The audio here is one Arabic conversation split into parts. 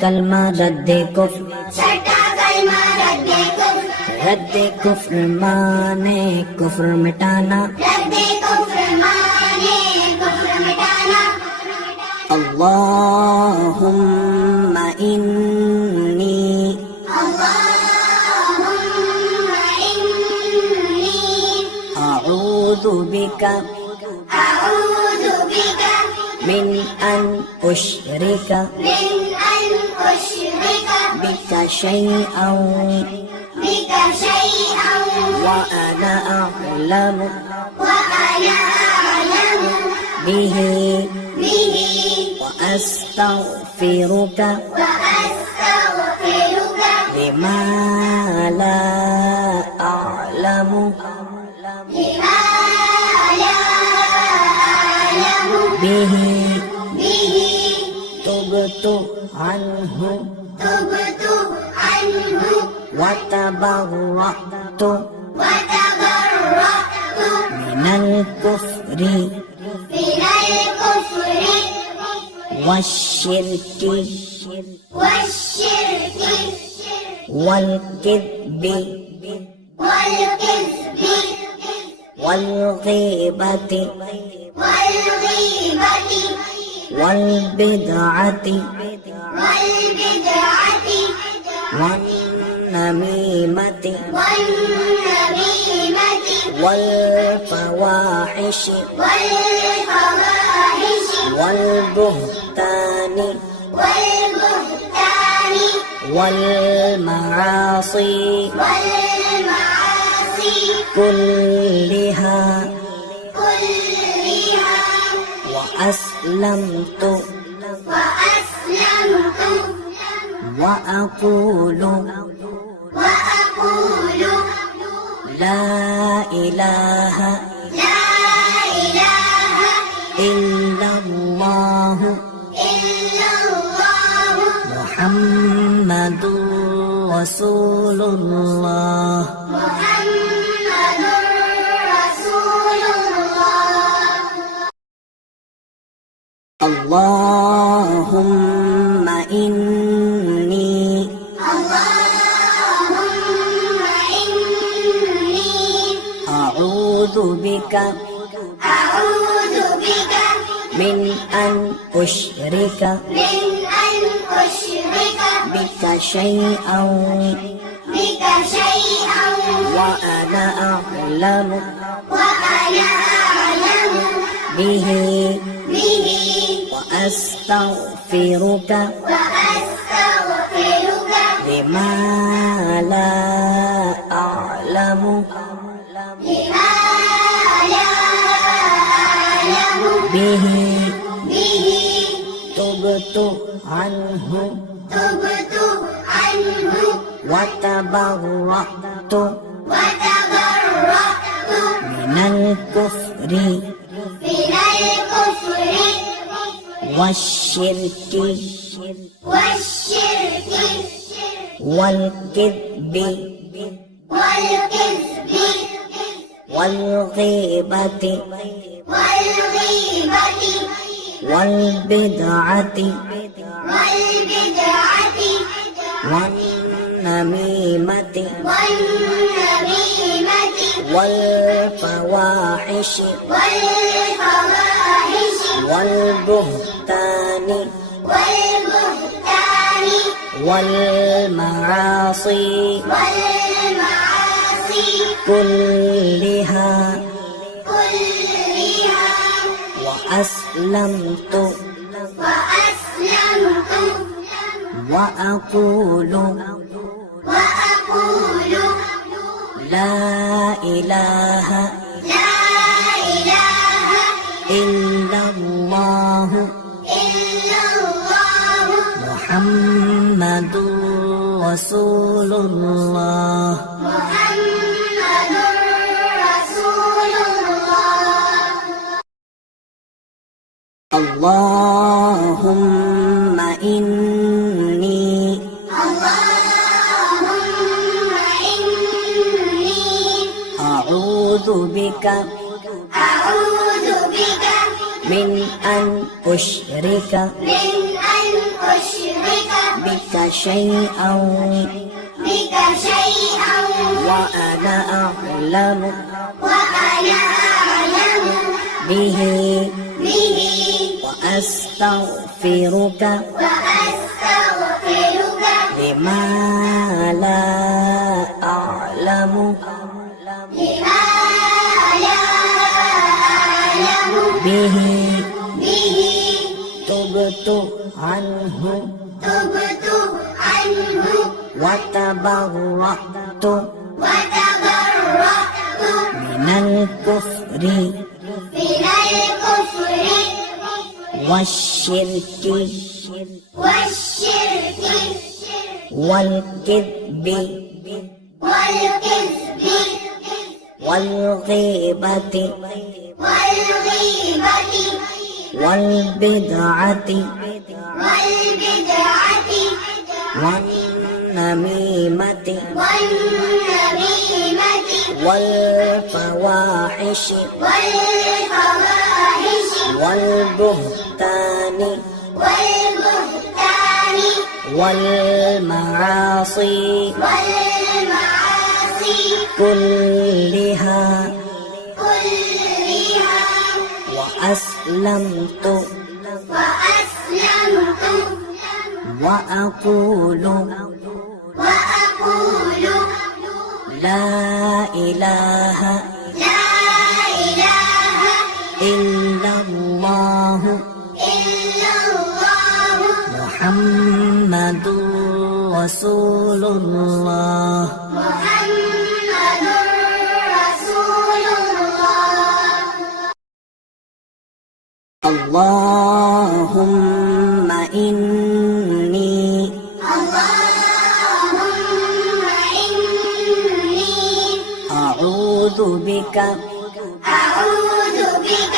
कलमा रद्दे कुफ्र, छठा कलमा रद्दे कुफ्र, रद्दे कुफ्र माने कुफ्र मिटाना, रद्दे कुफ्र माने कुफ्र मिटाना। अल्लाहुम्मा इन्नी अल्लाहुम्मा इन्नी अऊज़ु बिका अऊज़ु बिका मिन अन उश्रिका मिन अन उश्रिका बिका शैअन बिका शैअन व अना अअलमु व अना अअलमु बिही बिही व अस्तगफिरुका व अस्तगफिरुका लिमा ला अअलमु लिमा ला अअलमु बिही बिही तुबतु अन्हु तुबतु अन्हु व तबर्रअतु व तबर्रअतु मिनल कुफ्रि मिनल कुफ्रि वश्शिर्कि वश्शिर्कि वल्किज़्बि वल्किज़्बि वल्गीबति वल्गीबति वल्बिदअति वल्बिदअति वन्नमीमति वन्नमीमति वल्फवाहिश वल्फवाहिश वल्बुहतानि वल्बुहतानि वल्मआसि वल्मआसि कुल्लिहा कुल्लिहा वअस्लमतु वअस्लमतु وأقول وأقول لا إله لا إله إلا الله إلا الله محمد رسول الله محمد رسول الله. اللهم إني اللهم إني أعوذ بك أعوذ بك من أن أشرك من أن أشرك بك شيئا بك شيئا وأنا أعلم وأنا أعلم به به وأستغفرك وأستغفرك لما لا أعلم لما لا أعلم به به تبت عنه تبت عنه وتبرأت وتبرأت من الكفر من الكفر والشرك والشرك والكذب والكذب والغيبة والغيبة والبدعة والبدعة والنميمة والنميمة والفواحش والفواحش والبهتان والبهتان والمعاصي والمعاصي كلها كلها وأسلمت وأسلمت وأقول وأقول لا إله لا إله إلا الله إلا الله محمد رسول الله محمد رسول الله. اللهم إني اللهم إني أعوذ بك أعوذ بك من أن أشرك من أن أشرك بك شيئا بك شيئا وأنا أعلم وأنا أعلم به به وأستغفرك وأستغفرك لما لا أعلم لما لا أعلم به به تبت عنه تبت عنه وتبرأت وتبرأت من الكفر من الكفر والشرك والشرك والكذب والكذب والغيبة والغيبة والبدعة والبدعة والنميمة والنميمة والفواحش والفواحش والبهتان والبهتان والمعاصي والمعاصي كلها كلها وأسلمت وأسلمت وأقول وأقول لا إله لا إله إلا الله إلا الله محمد رسول الله محمد رسول الله اللهم إني اللهم إني أعوذ بك أعوذ بك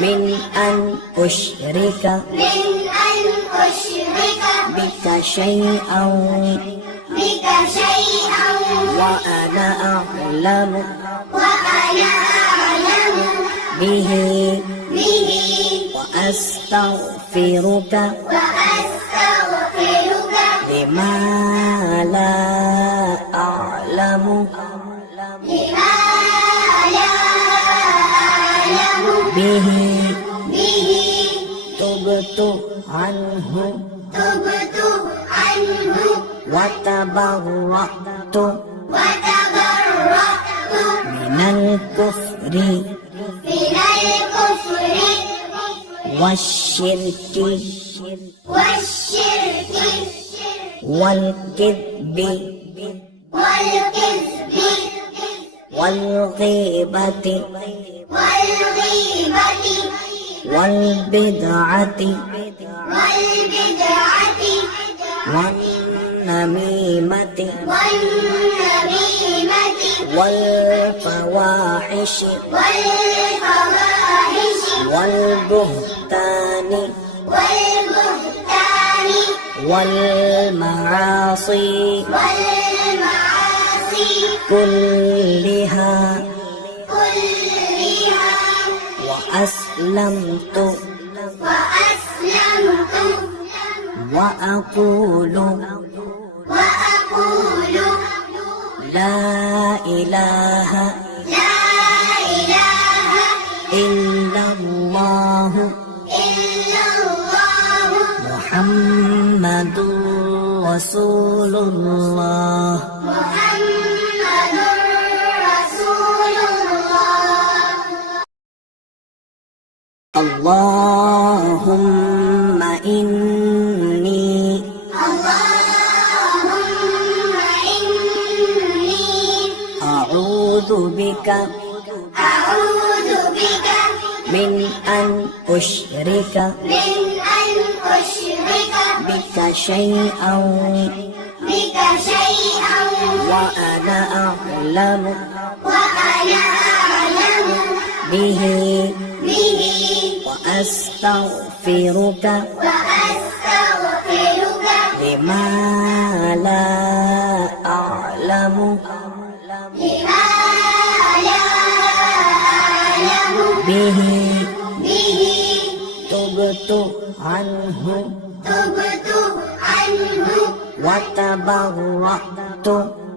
من أن أشرك من أن أشرك بك شيئا بك شيئا وأنا أعلم وأنا أعلم به به وأستغفرك وأستغفرك لما لا أعلم لما لا أعلم به به تبت عنه تبت عنه وتبرأت وتبرأت من الكفر من الكفر والشرك والشرك والكذب والكذب والغيبة والغيبة والبدعة والبدعة والنميمة والنميمة والفواحش والفواحش والبهتان والبهتان والمعاصي والمعاصي كلها كلها وأسلمت وأسلمت وأقول وأقول لا إله لا إله إلا الله إلا الله محمد رسول الله محمد رسول الله اللهم إني اللهم إني أعوذ بك أعوذ بك من أن أشرك من أن أشرك بك شيئا بك شيئا وأنا أعلم وأنا أعلم به به وأستغفرك وأستغفرك لما لا أعلم لما لا أعلم به به تبت عنه تبت عنه وتبرأت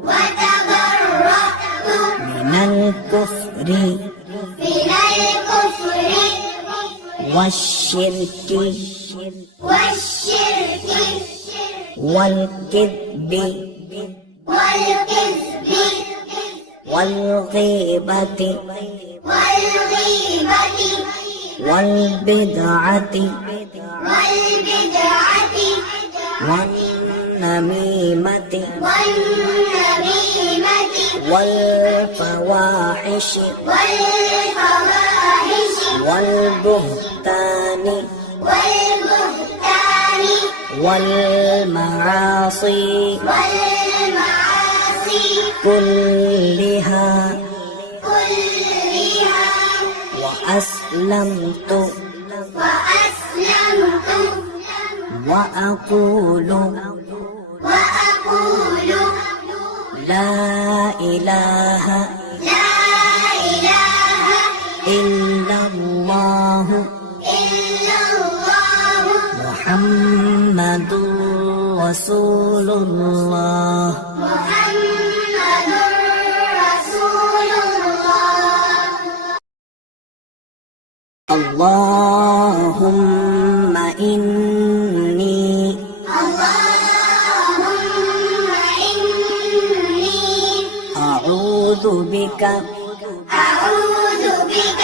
وتبرأت من الكفر من الكفر والشرك والشرك والكذب والكذب والغيبة والغيبة والبدعة والبدعة والنميمة والنميمة والفواحش والفواحش والبهتان والبهتان والمعاصي والمعاصي كلها كلها وأسلمت وأسلمت وأقول وأقول لا إله لا إله إلا الله إلا الله محمد رسول الله محمد رسول الله اللهم إني اللهم إني أعوذ بك أعوذ بك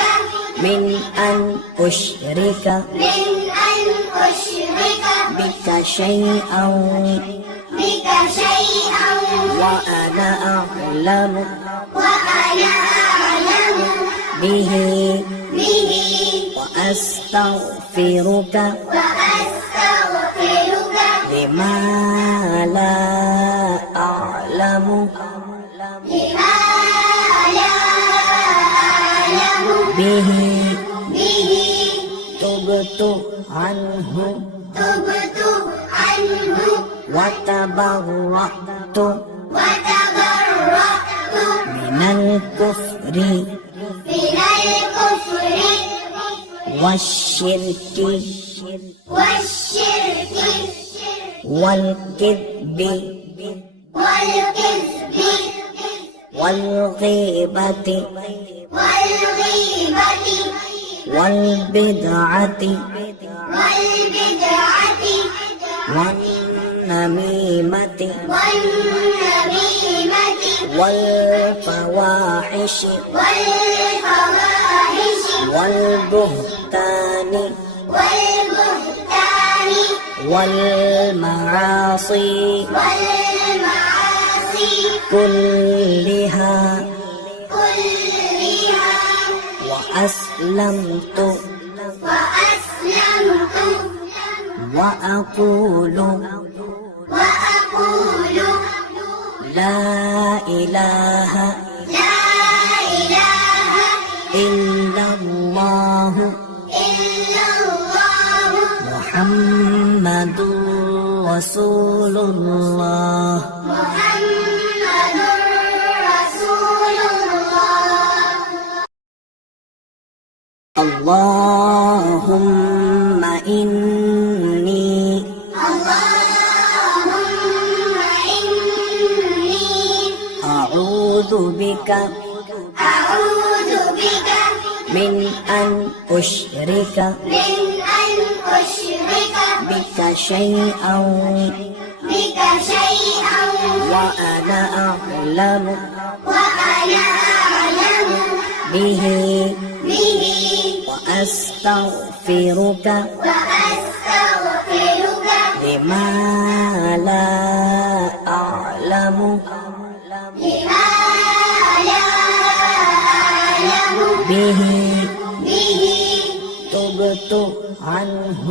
من أن أشرك من أن أشرك بك شيئا بك شيئا وأنا أعلم وأنا أعلم به به وأستغفرك وأستغفرك لما لا أعلم لما لا أعلم به به تبت عنه تبت عنه وتبرأت وتبرأت من الكفر من الكفر والشرك والشرك والكذب والكذب والغيبة والغيبة والبدعة والبدعة والنميمة والنميمة والفواحش والفواحش والبهتان والبهتان والمعاصي والمعاصي كلها كلها وأسلمت وأسلمت وأقول وأقول لا إله لا إله إلا الله إلا الله محمد رسول الله محمد رسول الله اللهم إني اللهم إني أعوذ بك أعوذ بك من أن أشرك من أن أشرك بك شيئا بك شيئا وأنا أعلم وأنا أعلم به به وأستغفرك وأستغفرك لما لا أعلم لما لا أعلم به به تبت عنه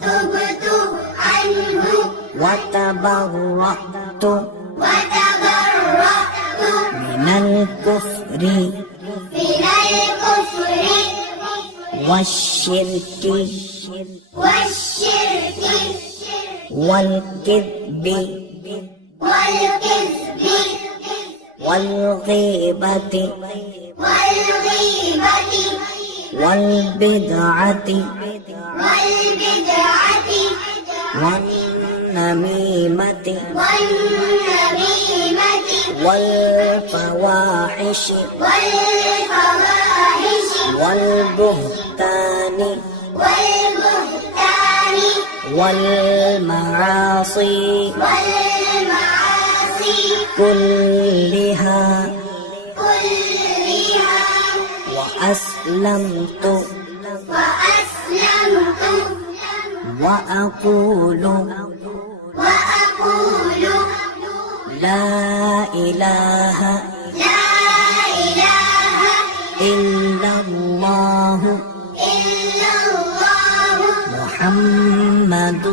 تبت عنه وتبرأت وتبرأت من الكفر من الكفر والشرك والشرك والكذب والكذب والغيبة والغيبة والبدعة والبدعة والنميمة والنميمة والفواحش والفواحش والبهتان والبهتان والمعاصي والمعاصي كلها كلها وأسلمت وأسلمت وأقول وأقول لا إله لا إله إلا الله إلا الله محمد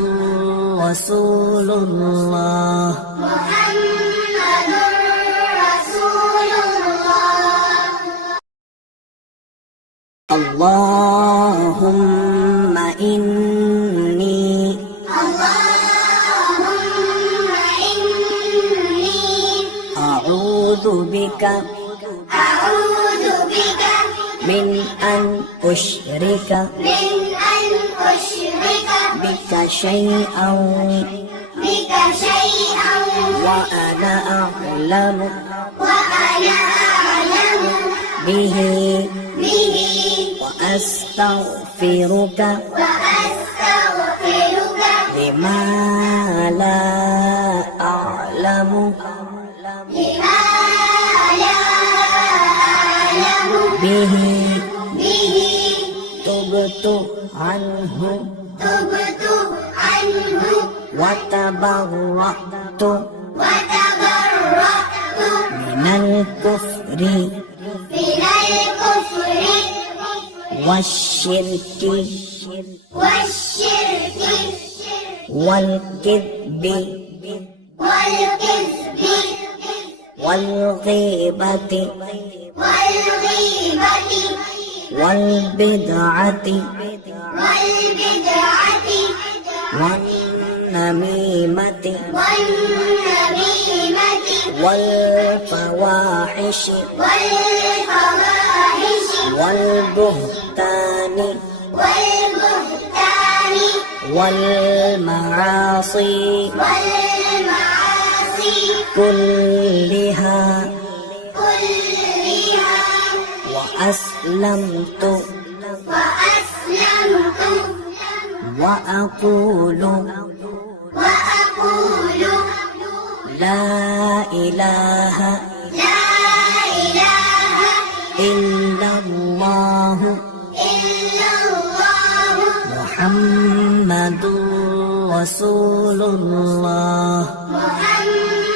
رسول الله محمد رسول الله اللهم إني اللهم إني أعوذ بك أعوذ بك من أن أشرك من أن أشرك بك شيئا بك شيئا وأنا أعلم وأنا أعلم به به وأستغفرك وأستغفرك لما لا أعلم لما لا أعلم به به تبت عنه تبت عنه وتبرأت وتبرأت من الكفر من الكفر والشرك والشرك والكذب والكذب والغيبة والغيبة والبدعة والبدعة والنميمة والنميمة والفواحش والفواحش والبهتان والبهتان والمعاصي والمعاصي كلها كلها وأسلمت وأسلمت وأقول وأقول لا إله لا إله إلا الله إلا الله محمد رسول الله محمد